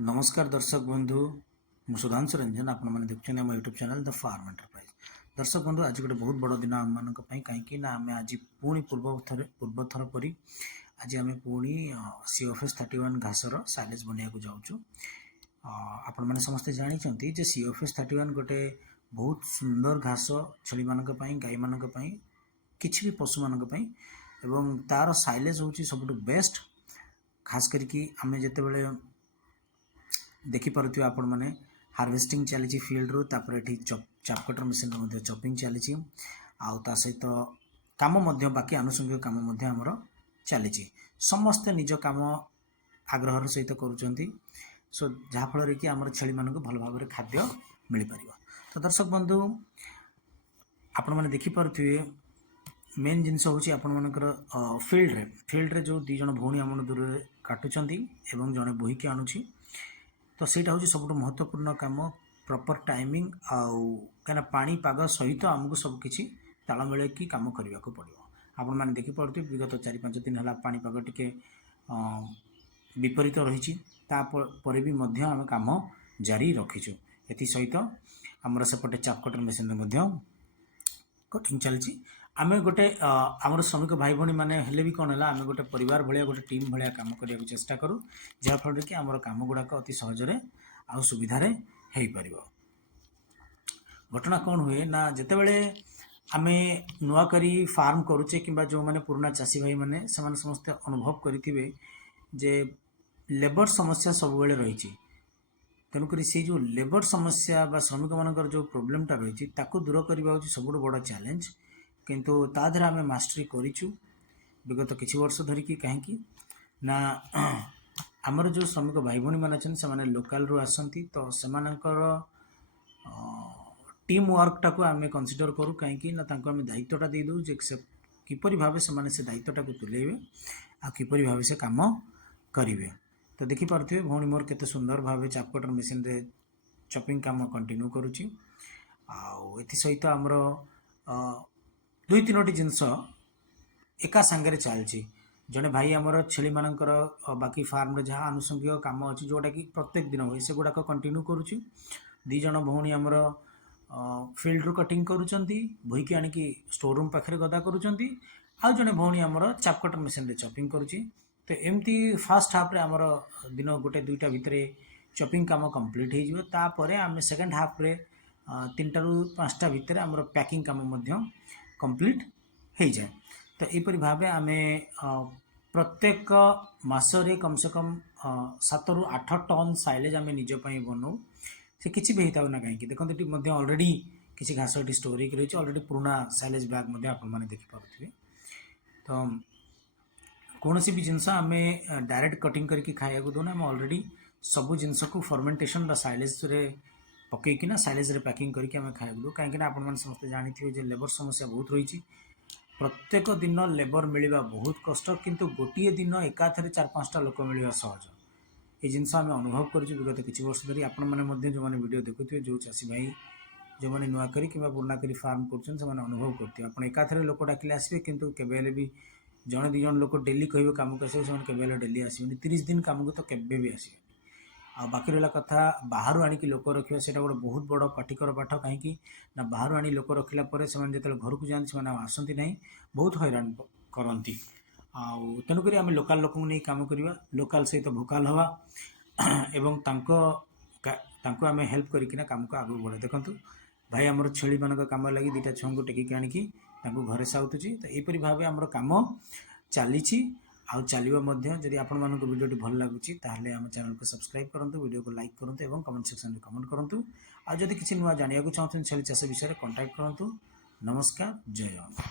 नमस्कार दर्शक बंधु मु सुधांशु रंजन आपण मैंने देखते आम YouTube channel the farm enterprise. दर्शक बंधु आज गोटे बहुत बड़ दिन आम मान कहीं आम आज पुणी पूर्व थर परी आज आम पुणी सीओएफएस 31 घासर साइलेज बनवाक जाऊँ। आपण मैंने समस्ते जानते जे सीओएफएस 31 गोटे बहुत सुंदर घास छेली मान गाई मान किसी भी पशु मान एवं तार साइलेज हूँ सब बेस्ट। खास करके आम जिते देखिपे आपण मैंने हार्वेस्टिंग चली फील्ड रू तापर ये चापकटर मशीन चॉपिंग चली सहित काम बाकी आनुषंगिक काम आमर चली समस्ते निज काम आग्रह सहित करुँच सो जहाँफल कि आम छेली मानक भल भाव खाद्य मिल पार। तो दर्शक बंधु आपण मैंने देखिपे मेन जिनस हूँ आपण मानकर फील्ड रे जो दी जन भौणी आम दूर काटुंट एवं जड़े बोहीकी आणुची तो सहीटा हूँ सब महत्वपूर्ण काम प्रॉपर टाइमिंग आउ कहीं पानी पाग सहित आमको सबकि तालमेल की काम करने को पड़ो। आपण मैंने देखिपे विगत 4-5 दिन है पानीपाग टिके विपरीत रही भी आम काम जारी रखीचु। ये सहित आमर सेपटे चापकटर मेसीन कटिंग चलती आम गोटे आमर श्रमिक भाई भाई मैंने हेल्ले भी कौन है आम गोटे परिवार भाया गोटे टीम भाया काम करने को चेष्टा करूँ जहाँफल कि आमर कम गुड़ाक अति सहजरे आ सुविधार हो पार। घटना कौन हुए ना जिते बड़े आम नुआ करी फार्म करुचे कि जो मैंने पुराना चाषी भाई मैंने समस्ते अनुभव करेंगे जे लेबर समस्या सब बेले रही तेणुक से जो लेबर समस्या बा श्रमिक मान जो प्रोब्लेमटा रही दूर करने सब बड़ चैलेंज किंतु तादर आम मास्टरी करूँ विगत किसी वर्ष धरिकी कहीं ना आमर जो श्रमिक भाई भाई मैंने अच्छे से लोकल रू आसती तो सेमानकर टीम वर्क टाक आम कनसीडर करूँ कहीं आम दायित्वटा दे दूँ जे से किपरि भाव से दायित्वटा को तुलेबे आ किपरि भाव से काम करेंगे। तो देखिपे भौणी मोर केते सुंदर भाव चापकटर मेसीन रे चॉपिंग काम कंटिन्यू करुच्ची सहित आमर 2-3टी जिनस एका सांगे चलती जड़े भाई आमर छेली मानकर बाकी फार्म रे जहाँ आनुषंगिक काम अच्छी जोटा कि प्रत्येक दिन हुए से गुड़ाक कंटिन्यू करुच्ची। दी जन भौणी आमर फील्ड रू कटिंग करुँच बोहीकी आणिकी स्टोर रूम पाखे गदा करुँच आउ जड़े भौणी आमर चापकटर मेसीन रे चॉपिंग करुच्ची। तो एमती फास्ट हाफ रे आमर दिन गोटे 2टा भितर चॉपिंग काम कंप्लीट हो आम सेकेंड हाफ रे 3टा रू 5टा भितर आमर पैकिंग काम कंप्लीट हो जाए। तो यहपरि भाव आम प्रत्येक मासरे कम से कम 7 ରୁ 8 टन साइलेज आम निजपाई बनाऊ से किसी भी होता ना कहीं देखते ऑलरेडी किसी घास ये स्टोर रही ऑलरेडी पुराना साइलेज बैग आपने देखिपे। तो कौन सी भी जिनस आम डायरेक्ट कटिंग करके खाया दूना आम ऑलरेडी सबू जिनस को फर्मेंटेशन बा साइलेज रे पकईकिना साइलेज रे पैकिंग करके आम खाया दूँ कहीं आपने समस्त जानते लेबर समस्या बहुत रही प्रत्येक दिन लेबर मिलवा बहुत कष्ट किंतु गोटे दिन एकाथरे 4-5टा लोक मिलवा सहज ये जिनस आम अनुभव करूँ विगत किसी वर्ष धरी आपण मैंने जो मैंने वीडियो देखुए जो चाषी भाई जो मैंने नुआ करी कि पुराना करी फार्म कर अनुभव करते आप एकाथरे लोक डाकिले आसवे किंतु केबे भी जड़े 2 जन लोक डेली कहे कम को आसवे से डेली आसबे 30 दिन कम को तो केबे भी आसबे आ बाकी रहा कथा बाहर आनिकी लोक रखा से गोटे बहुत बड़ पाटिकर पाठ कहीं ना बाहर आनी लोक रखला से जो घर को जाती से आसती ना बहुत हैरान करती तेणुक आम लोकाल लोक नहीं कम करवा लोकाल सहित भोकाल हवा एवं आम हेल्प करना काम को आगे बढ़े। देखूँ भाई आमर छेली मान कम लगी 2टा छुआ को टेकिक आणिकी घरे साउथुची तो यहपरि भाव आमर कम चली आउ चलो जदि आपण मानक वीडियो भल लगुच ताहले आम चैनल को सब्सक्राइब करूँ वीडियो को लाइक करूँ और कमेंट सेक्शन में कमेंट करूँ आदि किसी नुआ जाना चाहते छेली चाष विषय में कांटेक्ट करूँ। नमस्कार जय जगन्नाथ।